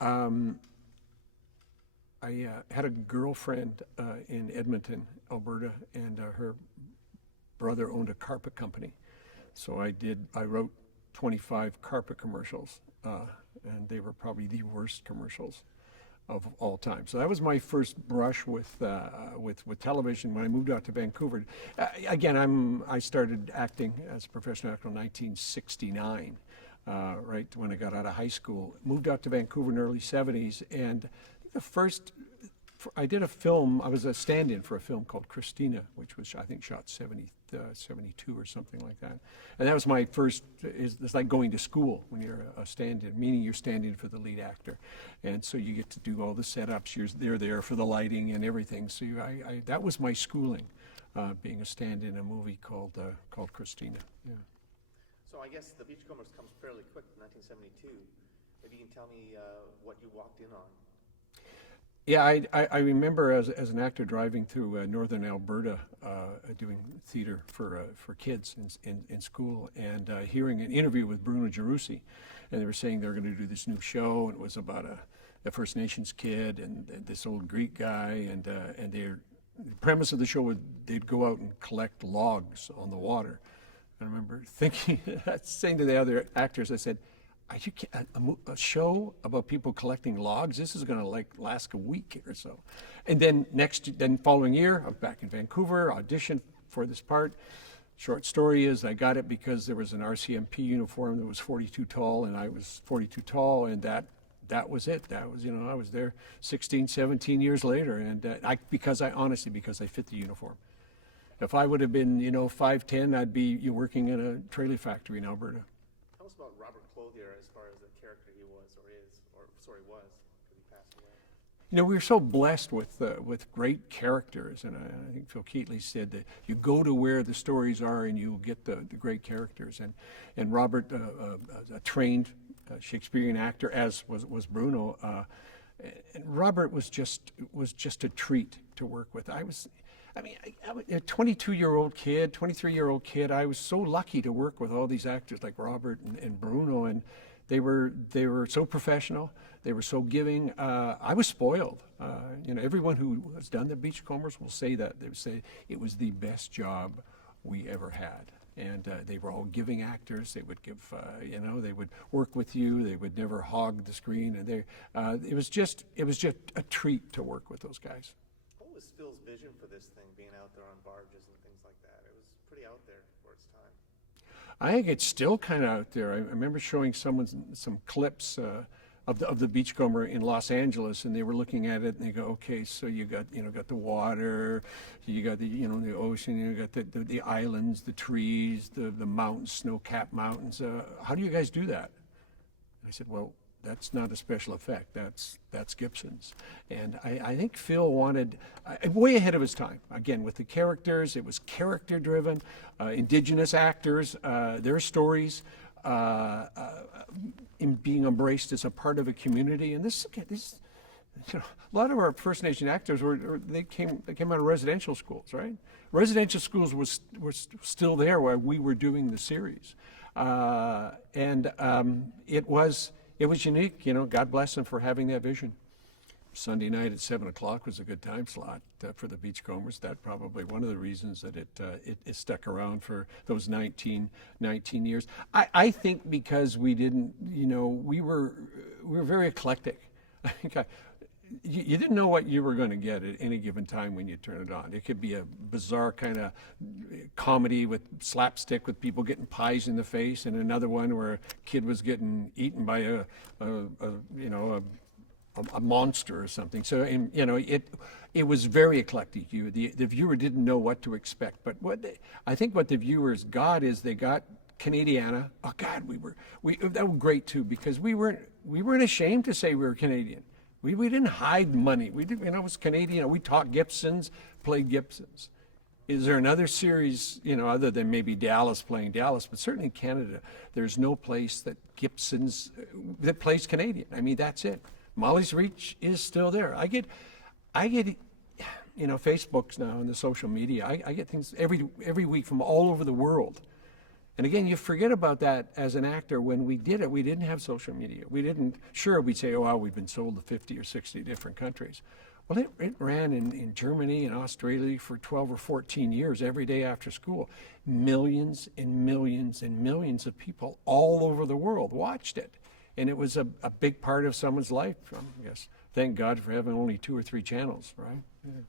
Um, I had a girlfriend in Edmonton, Alberta, and her brother owned a carpet company. So I wrote 25 carpet commercials, and they were probably the worst commercials of all time. So that was my first brush with television when I moved out to Vancouver. Again, I started acting as a professional actor in 1969, right when I got out of high school. Moved out to Vancouver in the early 70s, and the first I did a film. I was a stand-in for a film called Christina, which was I think shot 72 or something like that. And that was my first. It's like going to school when you're a stand-in, meaning you're standing for the lead actor, and so you get to do all the setups. They're there for the lighting and everything. So that was my schooling, being a stand-in in a movie called Christina. Yeah. So I guess The Beachcombers comes fairly quick, 1972. Maybe you can tell me what you walked in on. Yeah, I remember as an actor driving through northern Alberta, doing theater for kids in school, and hearing an interview with Bruno Gerussi, and they were saying they were going to do this new show, and it was about a First Nations kid and this old Greek guy, and the premise of the show was they'd go out and collect logs on the water. I remember thinking, saying to the other actors, I said, a show about people collecting logs? This is going to last a week or so. And then following year, I'm back in Vancouver, auditioned for this part. Short story is I got it because there was an RCMP uniform that was 42 tall, and I was 42 tall, and that was it. That was, I was there 16, 17 years later, and because I fit the uniform. If I would have been, 5'10", I'd be working in a trailer factory in Alberta. Tell us about Robert Clothier as far as the character he was, was, because he passed away. We were so blessed with great characters, and I think Phil Keatley said that you go to where the stories are and you get the great characters. And Robert, a trained Shakespearean actor, as was Bruno, and Robert was just a treat to work with. I was a 22-year-old kid, 23-year-old kid. I was so lucky to work with all these actors like Robert and Bruno, and they were so professional. They were so giving. I was spoiled. Everyone who has done the Beachcombers will say that. They would say it was the best job we ever had. And they were all giving actors. They would give, they would work with you. They would never hog the screen. And it was just a treat to work with those guys. What was Phil's vision for this thing, being out there on barges and things like that? It was pretty out there for its time. I think it's still kind of out there. I remember showing someone some clips of the Beachcomber in Los Angeles, and they were looking at it and they go, okay, so you got the water, you got the ocean, you got the islands, the trees, the mountains, snow-capped mountains. How do you guys do that? And I said, well, that's not a special effect. That's Gibson's. And I think Phil wanted, way ahead of his time, again, with the characters. It was character-driven, Indigenous actors, their stories, in being embraced as a part of a community. And this a lot of our First Nation actors they came out of residential schools, right? Residential schools were still there while we were doing the series. It was unique, God bless them for having that vision. Sunday night at 7 o'clock was a good time slot for the Beachcombers. That's probably one of the reasons that it stuck around for those 19 years. I think because we didn't, we were very eclectic. I think you didn't know what you were going to get at any given time when you turn it on. It could be a bizarre kind of comedy with slapstick with people getting pies in the face, and another one where a kid was getting eaten by a monster or something. So, it was very eclectic. The viewer didn't know what to expect. But I think what the viewers got is they got Canadiana. Oh God, that was great too, because we weren't ashamed to say we were Canadian. We didn't hide money. We didn't, it was Canadian. We taught Gibsons, played Gibsons. Is there another series, other than maybe Dallas playing Dallas, but certainly in Canada, there's no place that Gibsons that plays Canadian. I mean, that's it. Molly's Reach is still there. I get, Facebooks now and the social media. I get things every week from all over the world, And again, you forget about that as an actor. When we did it, we didn't have social media. We didn't, sure, we'd say, oh, wow, we've been sold to 50 or 60 different countries. Well, it ran in Germany and Australia for 12 or 14 years, every day after school. Millions and millions and millions of people all over the world watched it. And it was a big part of someone's life, I guess. Thank God for having only 2 or 3 channels, right? Yeah.